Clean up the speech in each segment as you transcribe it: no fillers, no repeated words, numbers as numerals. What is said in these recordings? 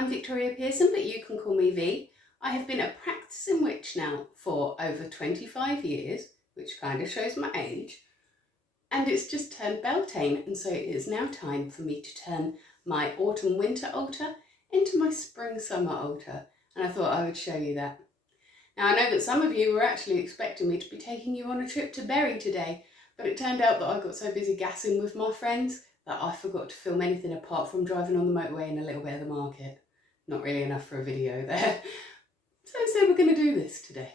I'm Victoria Pearson, but you can call me V. I have been a practising witch now for over 25 years, which kind of shows my age, and it's just turned Beltane, and so it is now time for me to turn my autumn-winter altar into my spring-summer altar, and I thought I would show you that. Now I know that some of you were actually expecting me to be taking you on a trip to Bury today, but it turned out that I got so busy gassing with my friends that I forgot to film anything apart from driving on the motorway and a little bit of the market. Not really enough for a video there. So instead we're going to do this today.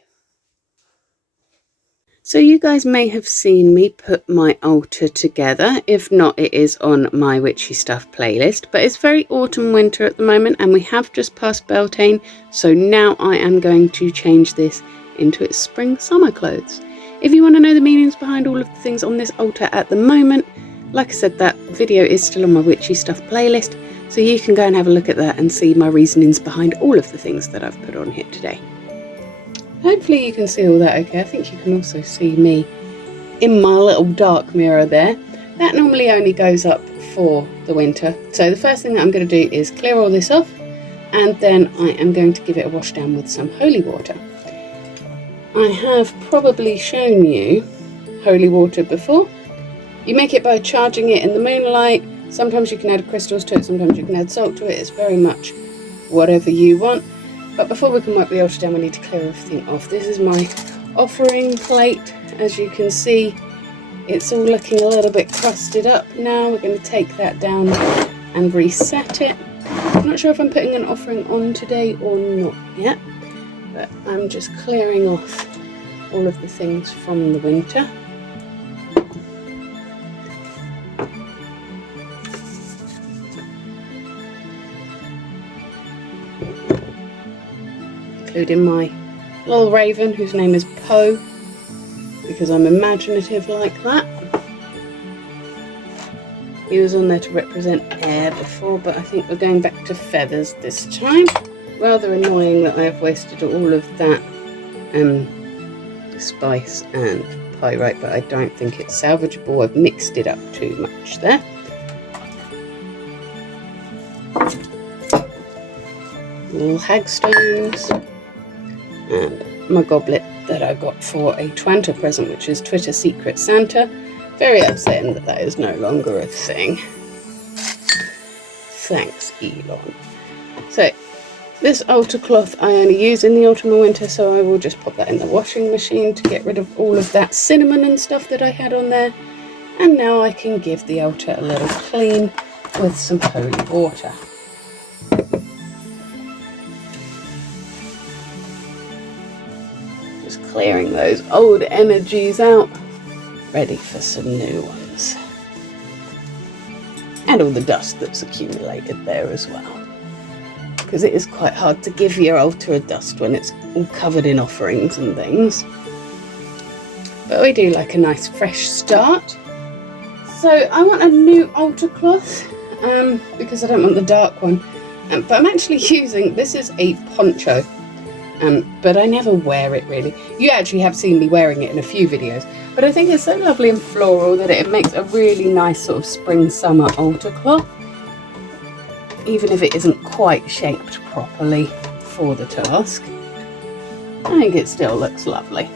So you guys may have seen me put my altar together. If not, it is on my witchy stuff playlist. But it's very autumn winter at the moment and we have just passed Beltane. So now I am going to change this into its spring summer clothes. If you want to know the meanings behind all of the things on this altar at the moment, like I said, that video is still on my witchy stuff playlist. So you can go and have a look at that and see my reasonings behind all of the things that I've put on here today. Hopefully you can see all that okay. I think you can also see me in my little dark mirror there. That normally only goes up for the winter. So the first thing that I'm going to do is clear all this off, and then I am going to give it a wash down with some holy water. I have probably shown you holy water before. You make it by charging it in the moonlight. Sometimes you can add crystals to it, sometimes you can add salt to it. It's very much whatever you want. But before we can wipe the altar down, we need to clear everything off. This is my offering plate. As you can see, it's all looking a little bit crusted up now. We're going to take that down and reset it. I'm not sure if I'm putting an offering on today or not yet, but I'm just clearing off all of the things from the winter. Including my little raven, whose name is Poe, because I'm imaginative like that. He was on there to represent air before, but I think we're going back to feathers this time. Rather annoying that I have wasted all of that spice and pyrite, but I don't think it's salvageable. I've mixed it up too much there. Little hagstones. And my goblet that I got for a Twanta present, which is Twitter Secret Santa. Very upsetting that that is no longer a thing. Thanks, Elon. So, this altar cloth I only use in the autumn and winter, so I will just pop that in the washing machine to get rid of all of that cinnamon and stuff that I had on there. And now I can give the altar a little clean with some holy water. Just clearing those old energies out, ready for some new ones. And all the dust that's accumulated there as well, because it is quite hard to give your altar a dust when it's all covered in offerings and things. But we do like a nice fresh start. So I want a new altar cloth because I don't want the dark one. But I'm actually using, this is a poncho. But I never wear it really. You actually have seen me wearing it in a few videos, but I think it's so lovely and floral that it makes a really nice sort of spring-summer altar cloth, even if it isn't quite shaped properly for the task. I think it still looks lovely.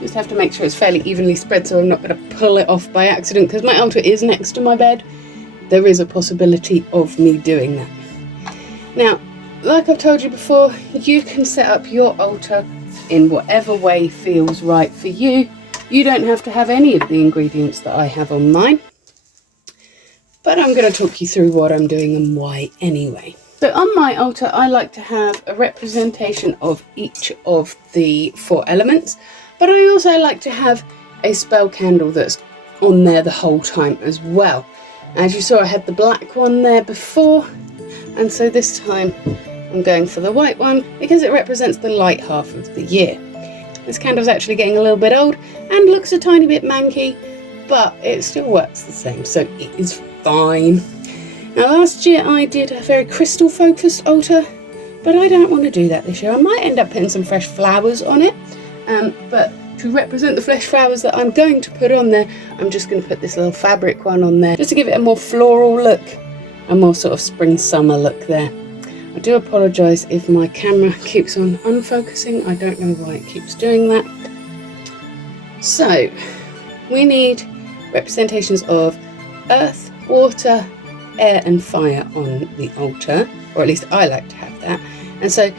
Just have to make sure it's fairly evenly spread so I'm not going to pull it off by accident, because my altar is next to my bed. There is a possibility of me doing that. Now, like I've told you before, you can set up your altar in whatever way feels right for you. You don't have to have any of the ingredients that I have on mine. But I'm going to talk you through what I'm doing and why anyway. So on my altar, I like to have a representation of each of the 4 elements. But I also like to have a spell candle that's on there the whole time as well. As you saw, I had the black one there before, and so this time I'm going for the white one because it represents the light half of the year. This candle's actually getting a little bit old and looks a tiny bit manky, but it still works the same, so it is fine. Now last year I did a very crystal focused altar, but I don't want to do that this year. I might end up putting some fresh flowers on it, but to represent the flesh flowers that I'm going to put on there, I'm just going to put this little fabric one on there, just to give it a more floral look, a more sort of spring summer look there. I do apologise if my camera keeps on unfocusing. I don't know why it keeps doing that. So we need representations of earth, water, air and fire on the altar, or at least I like to have that. And so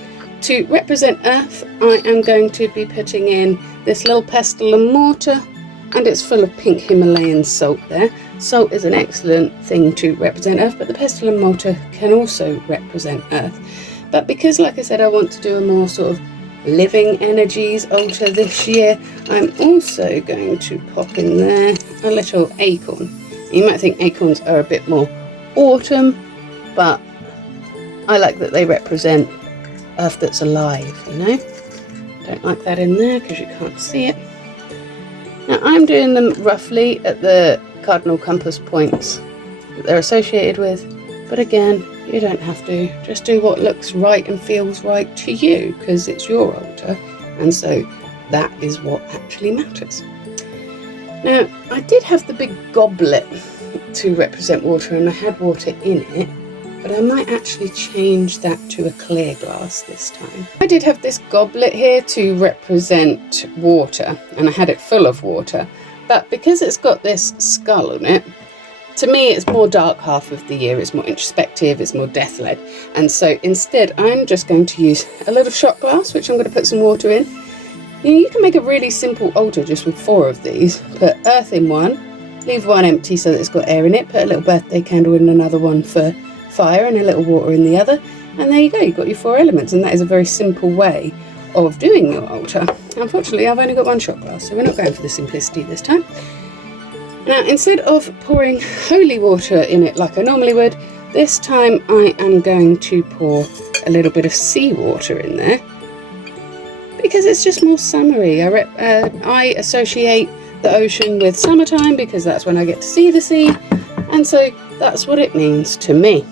to represent earth, I am going to be putting in this little pestle and mortar, and it's full of pink Himalayan salt there. Salt is an excellent thing to represent earth, but the pestle and mortar can also represent earth. But because, like I said, I want to do a more sort of living energies altar this year, I'm also going to pop in there a little acorn. You might think acorns are a bit more autumn, but I like that they represent earth that's alive, you know. Don't like that in there because you can't see it. Now I'm doing them roughly at the cardinal compass points that they're associated with, but again, you don't have to. Just do what looks right and feels right to you, because it's your altar, and so that is what actually matters. Now I did have the big goblet to represent water, and I had water in it, but I might actually change that to a clear glass this time. I did have this goblet here to represent water, and I had it full of water, but because it's got this skull on it, to me it's more dark half of the year, it's more introspective, it's more death-led, and so instead I'm just going to use a little shot glass, which I'm going to put some water in. You can make a really simple altar just with 4 of these. Put earth in one, leave one empty so that it's got air in it, put a little birthday candle in another one for fire and a little water in the other, and there you go, you've got your 4 elements, and that is a very simple way of doing your altar. Unfortunately, I've only got 1 shot glass, so we're not going for the simplicity this time. Now, instead of pouring holy water in it like I normally would, this time I am going to pour a little bit of seawater in there, because it's just more summery. I associate the ocean with summertime because that's when I get to see the sea, and so that's what it means to me.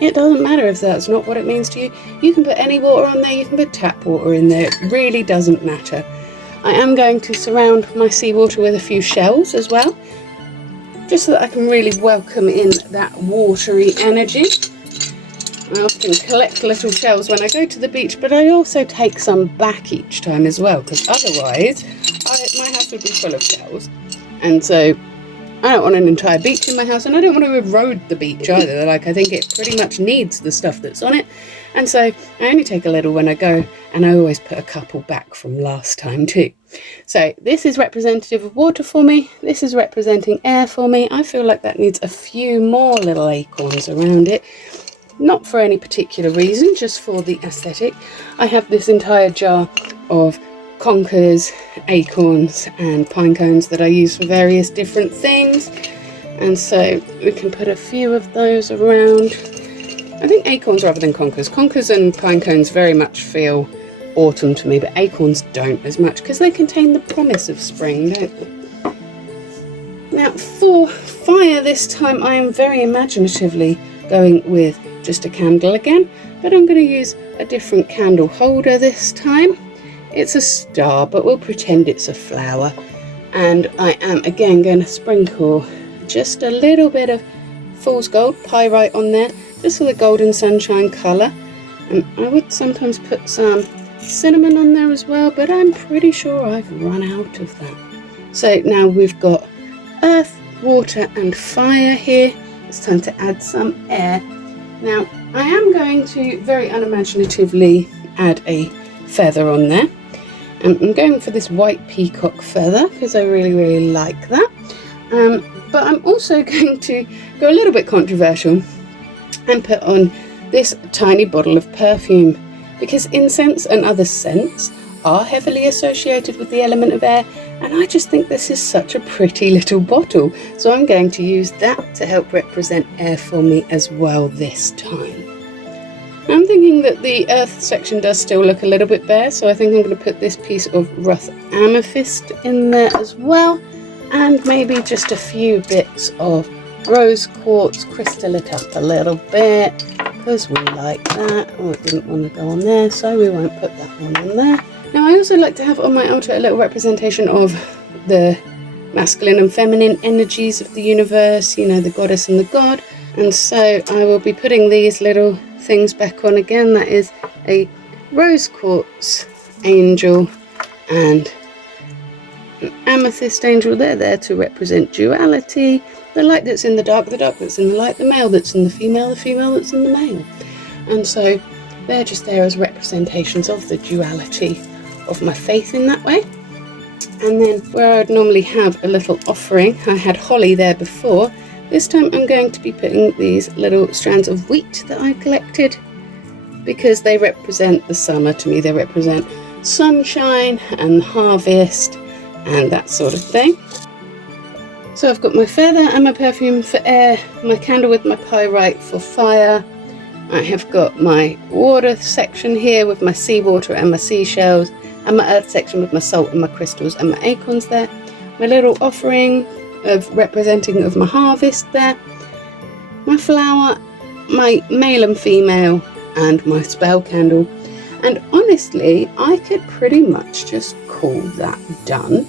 It doesn't matter if that's not what it means to you. You can put any water on there, you can put tap water in there, it really doesn't matter. I am going to surround my seawater with a few shells as well, just so that I can really welcome in that watery energy. I often collect little shells when I go to the beach, but I also take some back each time as well, because otherwise my house would be full of shells, and so I don't want an entire beach in my house, and I don't want to erode the beach either. Like, I think it pretty much needs the stuff that's on it, and so I only take a little when I go, and I always put a couple back from last time too. So this is representative of water for me, this is representing air for me. I feel like that needs a few more little acorns around it, not for any particular reason, just for the aesthetic. I have this entire jar of conkers, acorns and pine cones that I use for various different things, and so we can put a few of those around. I think acorns rather than conkers. Conkers and pine cones very much feel autumn to me, but acorns don't as much because they contain the promise of spring, don't they? Now for fire this time I am very imaginatively going with just a candle again, but I'm going to use a different candle holder this time. It's a star, but we'll pretend it's a flower, and I am again going to sprinkle just a little bit of fool's gold pyrite on there, just for the golden sunshine colour, and I would sometimes put some cinnamon on there as well, but I'm pretty sure I've run out of that. So now we've got earth, water and fire here. It's time to add some air. Now I am going to very unimaginatively add a feather on there. I'm going for this white peacock feather because I really like that, but I'm also going to go a little bit controversial and put on this tiny bottle of perfume, because incense and other scents are heavily associated with the element of air, and I just think this is such a pretty little bottle, so I'm going to use that to help represent air for me as well this time. I'm thinking that the earth section does still look a little bit bare, so I think I'm going to put this piece of rough amethyst in there as well, and maybe just a few bits of rose quartz, crystal it up a little bit because we like that. Oh, it didn't want to go on there, so we won't put that one on there. Now I also like to have on my altar a little representation of the masculine and feminine energies of the universe, you know, the goddess and the god. And so I will be putting these little things back on again. That is a rose quartz angel and an amethyst angel. They're there to represent duality, the light that's in the dark that's in the light, the male that's in the female that's in the male. And so they're just there as representations of the duality of my faith in that way. And then where I'd normally have a little offering, I had holly there before. This time I'm going to be putting these little strands of wheat that I collected because they represent the summer to me. They represent sunshine and harvest and that sort of thing. So I've got my feather and my perfume for air, my candle with my pyrite for fire. I have got my water section here with my seawater and my seashells, and my earth section with my salt and my crystals and my acorns there. My little offering of representing of my harvest there. My flower, my male and female, and my spell candle. And honestly, I could pretty much just call that done.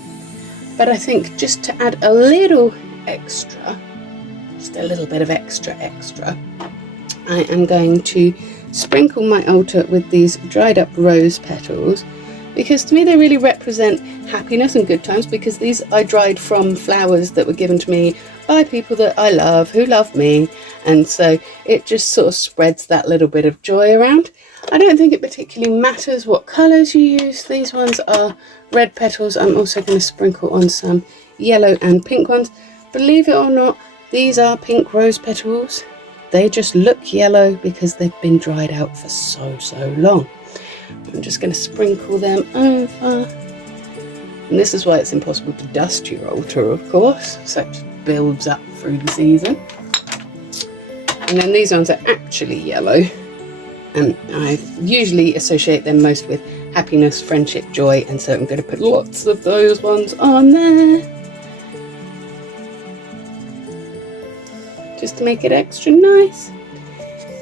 But I think just to add a little extra, just a little bit of extra, I am going to sprinkle my altar with these dried up rose petals, because to me they really represent happiness and good times, because these I dried from flowers that were given to me by people that I love, who love me, and so it just sort of spreads that little bit of joy around. I don't think it particularly matters what colours you use. These ones are red petals. I'm also going to sprinkle on some yellow and pink ones. Believe it or not, these are pink rose petals. They just look yellow because they've been dried out for so long. I'm just going to sprinkle them over. And this is why it's impossible to dust your altar, of course. So it just builds up through the season. And then these ones are actually yellow. And I usually associate them most with happiness, friendship, joy. And so I'm going to put lots of those ones on there, just to make it extra nice.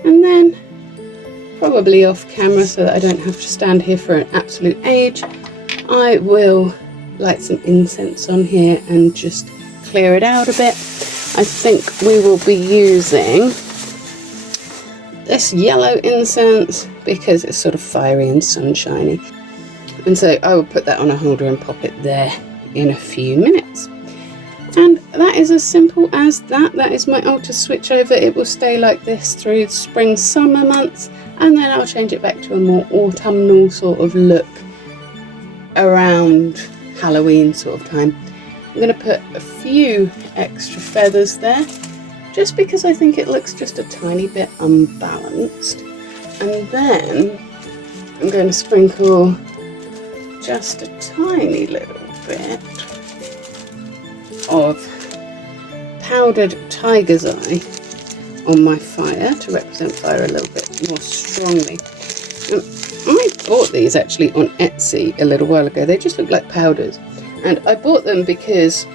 And then, probably off camera so that I don't have to stand here for an absolute age, I will light some incense on here and just clear it out a bit. I think we will be using this yellow incense because it's sort of fiery and sunshiny. And so I will put that on a holder and pop it there in a few minutes. And that is as simple as that. That is my altar switch over. It will stay like this through spring, summer months, and then I'll change it back to a more autumnal sort of look around Halloween sort of time. I'm going to put a few extra feathers there, just because I think it looks just a tiny bit unbalanced. And then I'm going to sprinkle just a tiny little bit of powdered tiger's eye on my fire to represent fire a little bit more strongly. And I bought these actually on Etsy a little while ago. They just look like powders, and I bought them because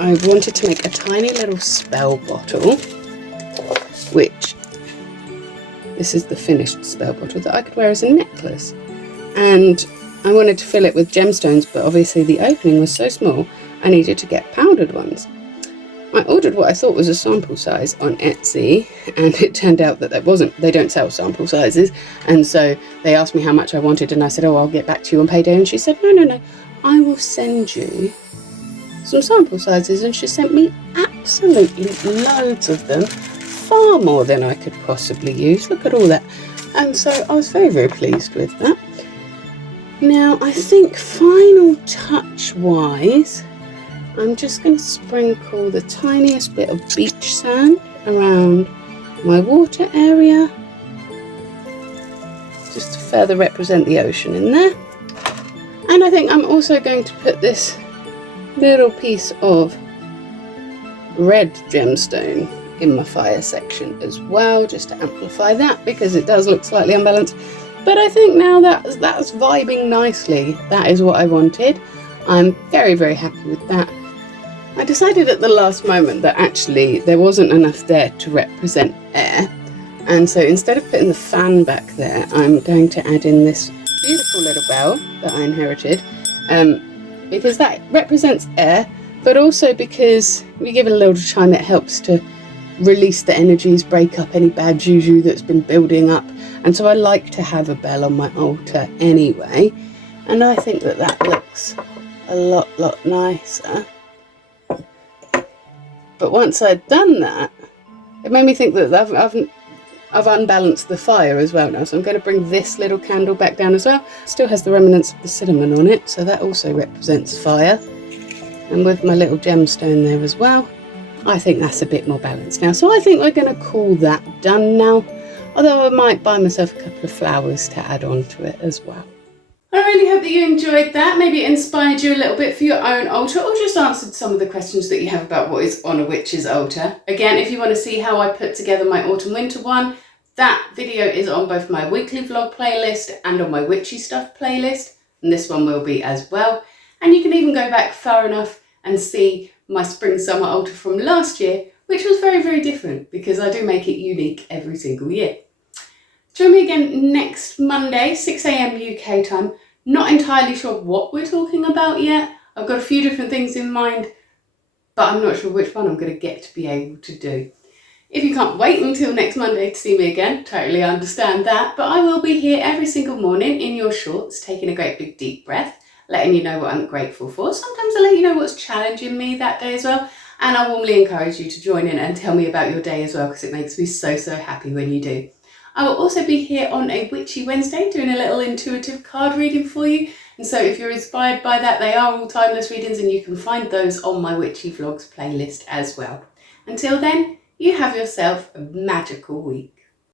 I wanted to make a tiny little spell bottle, which this is the finished spell bottle that I could wear as a necklace, and I wanted to fill it with gemstones, but obviously the opening was so small I needed to get powdered ones. I ordered what I thought was a sample size on Etsy, and it turned out that they don't sell sample sizes, and so they asked me how much I wanted, and I said, oh, I'll get back to you on payday, and she said, no, I will send you some sample sizes, and she sent me absolutely loads of them, far more than I could possibly use. Look at all that. And so I was very pleased with that. Now I think final touch wise, I'm just going to sprinkle the tiniest bit of beach sand around my water area, just to further represent the ocean in there. And I think I'm also going to put this little piece of red gemstone in my fire section as well, just to amplify that, because it does look slightly unbalanced. But I think now that's vibing nicely. That is what I wanted. I'm very happy with that. I decided at the last moment that actually there wasn't enough there to represent air, and so instead of putting the fan back there, I'm going to add in this beautiful little bell that I inherited, because that represents air, but also because if you give it a little chime, it helps to release the energies, break up any bad juju that's been building up. And so I like to have a bell on my altar anyway, and I think that that looks a lot nicer. But once I'd done that, it made me think that I've unbalanced the fire as well now, so I'm going to bring this little candle back down as well. Still has the remnants of the cinnamon on it, so that also represents fire. And with my little gemstone there as well, I think that's a bit more balanced now. So I think we're going to call that done now, although I might buy myself a couple of flowers to add on to it as well. I really hope that you enjoyed that. Maybe it inspired you a little bit for your own altar, or just answered some of the questions that you have about what is on a witch's altar. Again, if you want to see how I put together my autumn winter one, that video is on both my weekly vlog playlist and on my witchy stuff playlist, and this one will be as well. And you can even go back far enough and see my spring summer altar from last year, which was very different because I do make it unique every single year. Join me again next Monday, 6 AM UK time. Not entirely sure what we're talking about yet. I've got a few different things in mind, but I'm not sure which one I'm going to get to be able to do. If you can't wait until next Monday to see me again, totally understand that, but I will be here every single morning in your shorts, taking a great big deep breath, letting you know what I'm grateful for. Sometimes I let you know what's challenging me that day as well, and I warmly encourage you to join in and tell me about your day as well, because it makes me so happy when you do. I will also be here on a Witchy Wednesday doing a little intuitive card reading for you, and so if you're inspired by that, they are all timeless readings and you can find those on my Witchy Vlogs playlist as well. Until then, you have yourself a magical week.